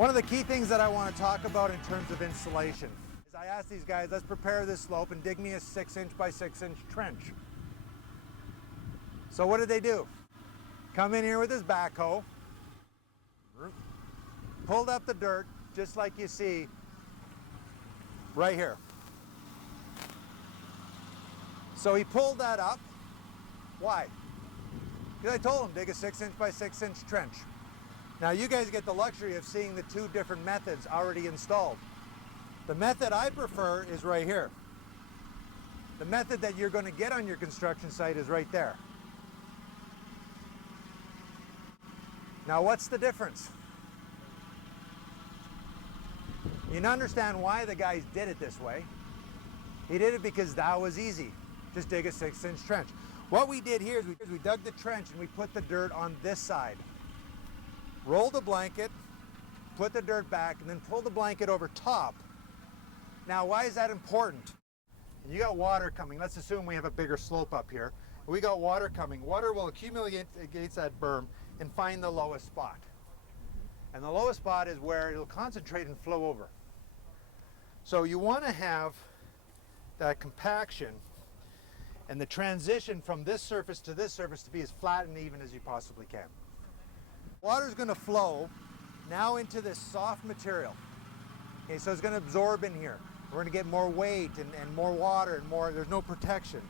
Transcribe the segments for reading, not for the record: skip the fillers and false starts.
One of the key things that I want to talk about in terms of insulation is I asked these guys, let's prepare this slope and dig me a 6-inch by 6-inch trench. So what did they do? Come in here with his backhoe, pulled up the dirt just like you see right here. So he pulled that up. Why? Because I told him dig a 6-inch by 6-inch trench. Now you guys get the luxury of seeing the two different methods already installed. The method I prefer is right here. The method that you're going to get on your construction site is right there. Now what's the difference? You can understand why the guys did it this way. He did it because that was easy. Just dig a 6-inch trench. What we did here is we dug the trench and we put the dirt on this side. Roll the blanket, put the dirt back, and then pull the blanket over top. Now, why is that important? You got water coming. Let's assume we have a bigger slope up here. We got water coming. Water will accumulate against that berm and find the lowest spot. And the lowest spot is where it'll concentrate and flow over. So you want to have that compaction and the transition from this surface to this surface to be as flat and even as you possibly can. Water is going to flow now into this soft material. Okay, so it's going to absorb in here. We're going to get more weight and more water and more, there's no protection.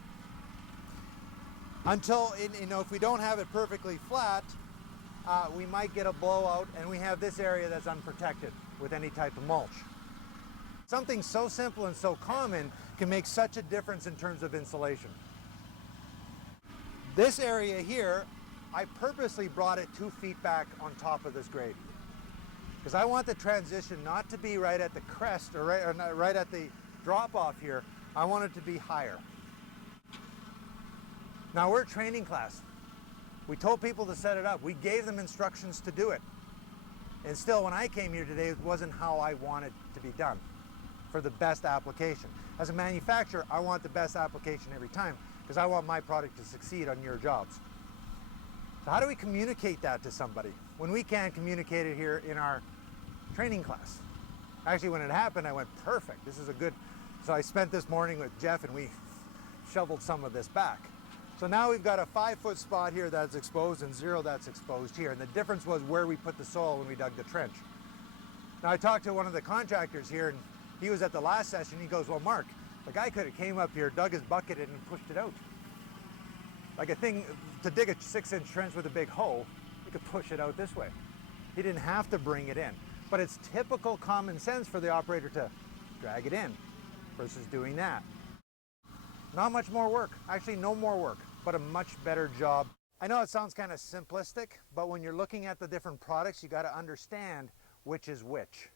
Until, if we don't have it perfectly flat, we might get a blowout and we have this area that's unprotected with any type of mulch. Something so simple and so common can make such a difference in terms of insulation. This area here, I purposely brought it 2 feet back on top of this grade because I want the transition not to be right at the crest or right at the drop off here. I want it to be higher. Now we're a training class. We told people to set it up. We gave them instructions to do it. And still, when I came here today, it wasn't how I wanted to be done for the best application. As a manufacturer, I want the best application every time because I want my product to succeed on your jobs. So how do we communicate that to somebody when we can't communicate it here in our training class? Actually, when it happened, I went, perfect. This is a good, so I spent this morning with Jeff and we shoveled some of this back. So now we've got a 5-foot spot here that's exposed and 0 that's exposed here. And the difference was where we put the soil when we dug the trench. Now I talked to one of the contractors here and he was at the last session. He goes, well, Mark, the guy could have came up here, dug his bucket in and pushed it out. Like a thing, to dig a 6-inch trench with a big hoe, you could push it out this way. He didn't have to bring it in. But it's typical common sense for the operator to drag it in versus doing that. Not much more work, actually no more work, but a much better job. I know it sounds kind of simplistic, but when you're looking at the different products, you got to understand which is which.